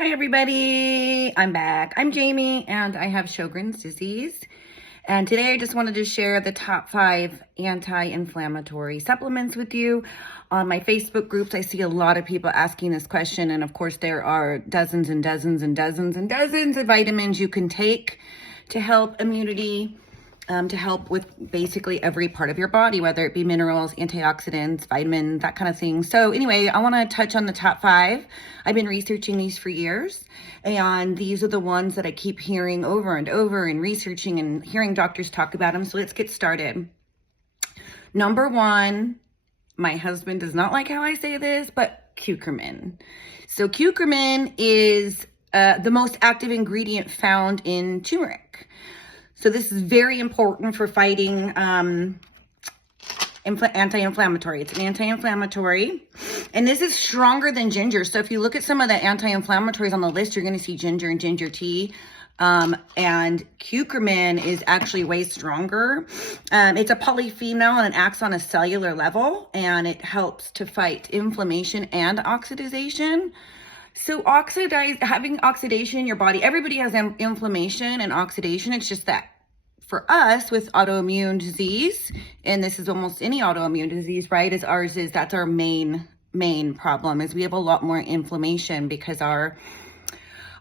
Hi everybody, I'm back. I'm Jamie and I have Sjögren's disease. And today I just wanted to share the top 5 anti-inflammatory supplements with you. On my Facebook groups, I see a lot of people asking this question. And of course, there are dozens and dozens and dozens and dozens of vitamins you can take to help immunity, to help with basically every part of your body, whether it be minerals, antioxidants, vitamins, that kind of thing. So anyway, I want to touch on the top 5. I've been researching these for years, and these are the ones that I keep hearing over and over and researching and hearing doctors talk about them. So let's get started. Number 1, my husband does not like how I say this, but curcumin. So curcumin is the most active ingredient found in turmeric. So this is very important for fighting anti-inflammatory. It's an anti-inflammatory, and this is stronger than ginger. So if you look at some of the anti-inflammatories on the list, you're going to see ginger and ginger tea. And curcumin is actually way stronger. It's a polyphenol and it acts on a cellular level, and it helps to fight inflammation and oxidation. So having oxidation in your body, everybody has inflammation and oxidation. It's just that for us with autoimmune disease, and this is almost any autoimmune disease, right, that's our main problem, is we have a lot more inflammation because our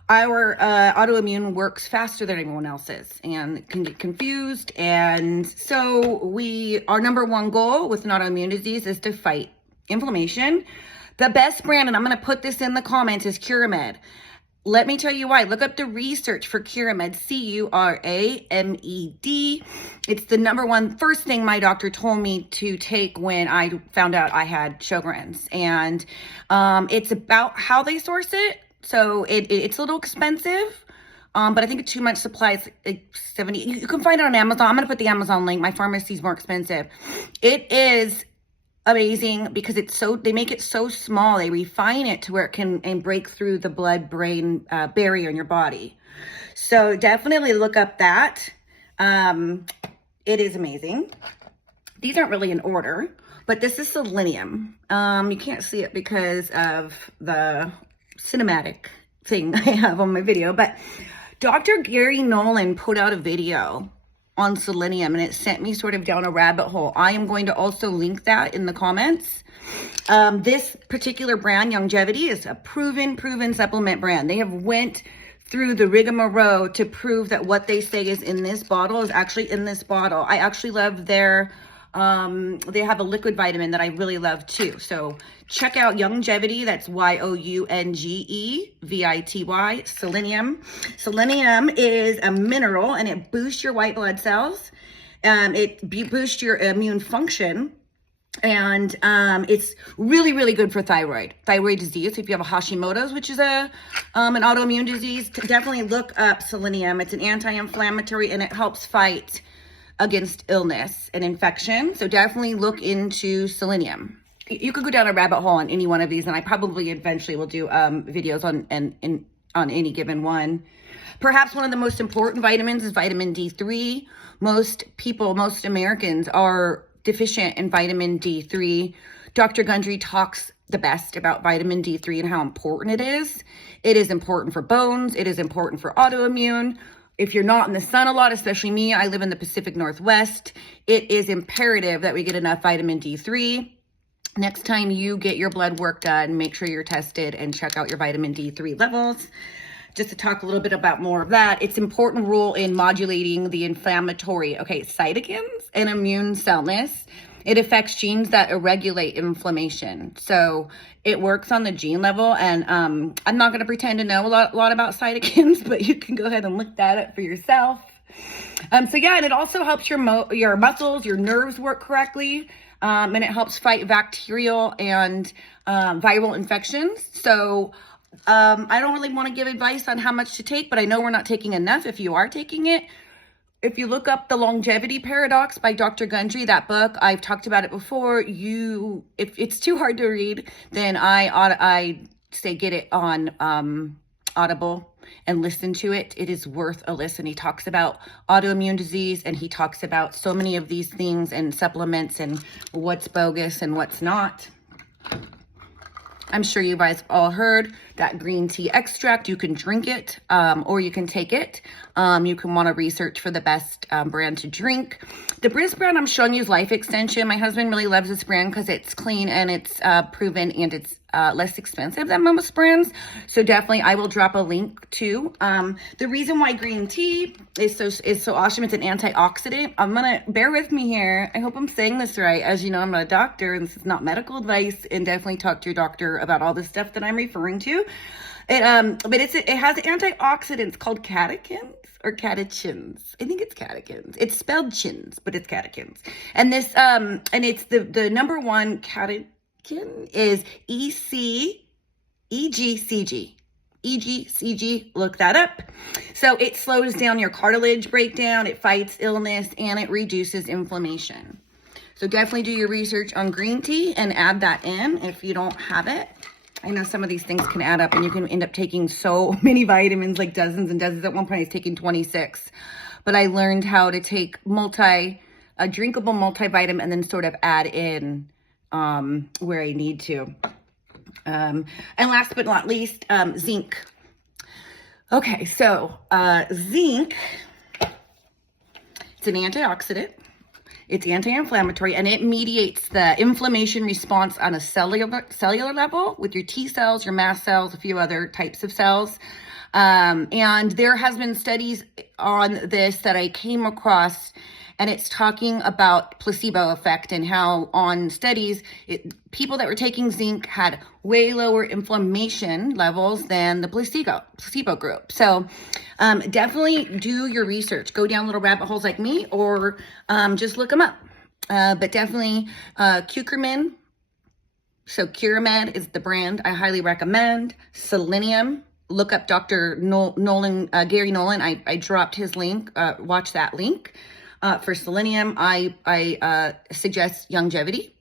autoimmune works faster than everyone else's and can get confused. And so our number 1 goal with an autoimmune disease is to fight inflammation. The best brand, and I'm going to put this in the comments, is Curamed. Let me tell you why. Look up the research for Curamed, Curamed. It's the number 1 first thing my doctor told me to take when I found out I had Sjögren's. And it's about how they source it. So it's a little expensive, but I think it's too much supply. It's 70. You can find it on Amazon. I'm going to put the Amazon link. My pharmacy is more expensive. It is amazing because they make it so small. They refine it to where it can break through the blood-brain barrier in your body. So definitely look up that. It is amazing. These aren't really in order, but this is Selenium. You can't see it because of the cinematic thing I have on my video, but Dr. Gary Nolan put out a video on Selenium, and it sent me sort of down a rabbit hole. I am going to also link that in the comments. This particular brand, Youngevity, is a proven supplement brand. They have went through the rigmarole to prove that what they say is in this bottle is actually in this bottle. I actually love they have a liquid vitamin that I really love too. So check out Youngevity. That's Youngevity, Selenium. Selenium is a mineral, and it boosts your white blood cells. It boosts your immune function. And it's really, really good for thyroid disease. If you have a Hashimoto's, which is an autoimmune disease, definitely look up Selenium. It's an anti-inflammatory, and it helps fight against illness and infection. So definitely look into Selenium. You could go down a rabbit hole on any one of these, and I probably eventually will do videos on any given one. Perhaps one of the most important vitamins is vitamin D3. Most Americans are deficient in vitamin D3. Dr. Gundry talks the best about vitamin D3 and how important it is. It is important for bones. It is important for autoimmune. If you're not in the sun a lot, especially me, I live in the Pacific Northwest, it is imperative that we get enough vitamin D3. Next time you get your blood work done, make sure you're tested and check out your vitamin D3 levels. Just to talk a little bit about more of that, it's an important role in modulating the inflammatory, cytokines and immune cellness. It affects genes that regulate inflammation. So it works on the gene level, and I'm not going to pretend to know a lot about cytokines, but you can go ahead and look that up for yourself. And it also helps your muscles, your nerves work correctly, and it helps fight bacterial and viral infections. So I don't really want to give advice on how much to take, but I know we're not taking enough if you are taking it. If you look up The Longevity Paradox by Dr. Gundry, that book, I've talked about it before. If it's too hard to read, then I say get it on Audible and listen to it. It is worth a listen. He talks about autoimmune disease, and he talks about so many of these things and supplements and what's bogus and what's not. I'm sure you guys all heard that green tea extract. You can drink it or you can take it. You can want to research for the best brand to drink. The best brand I'm showing you is Life Extension. My husband really loves this brand because it's clean and it's proven and it's less expensive than most brands. So definitely I will drop a link to. The reason why green tea is so awesome, it's an antioxidant. I'm gonna bear with me here. I hope I'm saying this right. As you know, I'm not a doctor and this is not medical advice, and definitely talk to your doctor about all the stuff that I'm referring to. But it has antioxidants called catechins or catechins. I think it's catechins. It's spelled chins, but it's catechins. And this and it's the number one catechin is EGCG. EGCG, look that up. So it slows down your cartilage breakdown, it fights illness, and it reduces inflammation. So definitely do your research on green tea and add that in if you don't have it. I know some of these things can add up and you can end up taking so many vitamins, like dozens and dozens. At one point I was taking 26, but I learned how to take a drinkable multivitamin and then sort of add in where I need to. And last but not least, zinc. Okay, so zinc, it's an antioxidant. It's anti-inflammatory, and it mediates the inflammation response on a cellular level with your T cells, your mast cells, a few other types of cells. And there has been studies on this that I came across, and it's talking about placebo effect and how on studies, people that were taking zinc had way lower inflammation levels than the placebo group. So definitely do your research. Go down little rabbit holes like me, or just look them up. But definitely curcumin. So Curamed is the brand I highly recommend. Selenium. Look up Dr. Gary Nolan. I dropped his link. Watch that link. For selenium, I suggest Youngevity,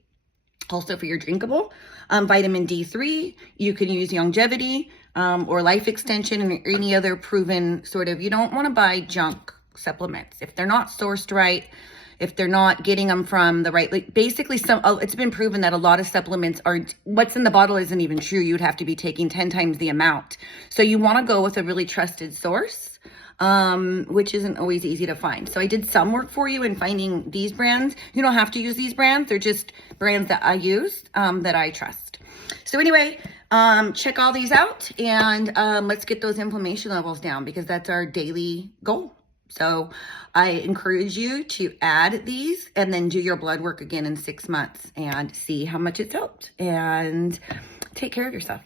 also for your drinkable. Vitamin D3, you can use Youngevity or Life Extension and any other proven sort of, you don't want to buy junk supplements. If they're not sourced right, if they're not getting them from the right, like basically it's been proven that a lot of supplements what's in the bottle isn't even true. You'd have to be taking 10 times the amount. So you want to go with a really trusted source. Which isn't always easy to find. So I did some work for you in finding these brands. You don't have to use these brands. They're just brands that I use, that I trust. So anyway, check all these out and let's get those inflammation levels down because that's our daily goal. So I encourage you to add these and then do your blood work again in 6 months and see how much it's helped, and take care of yourself.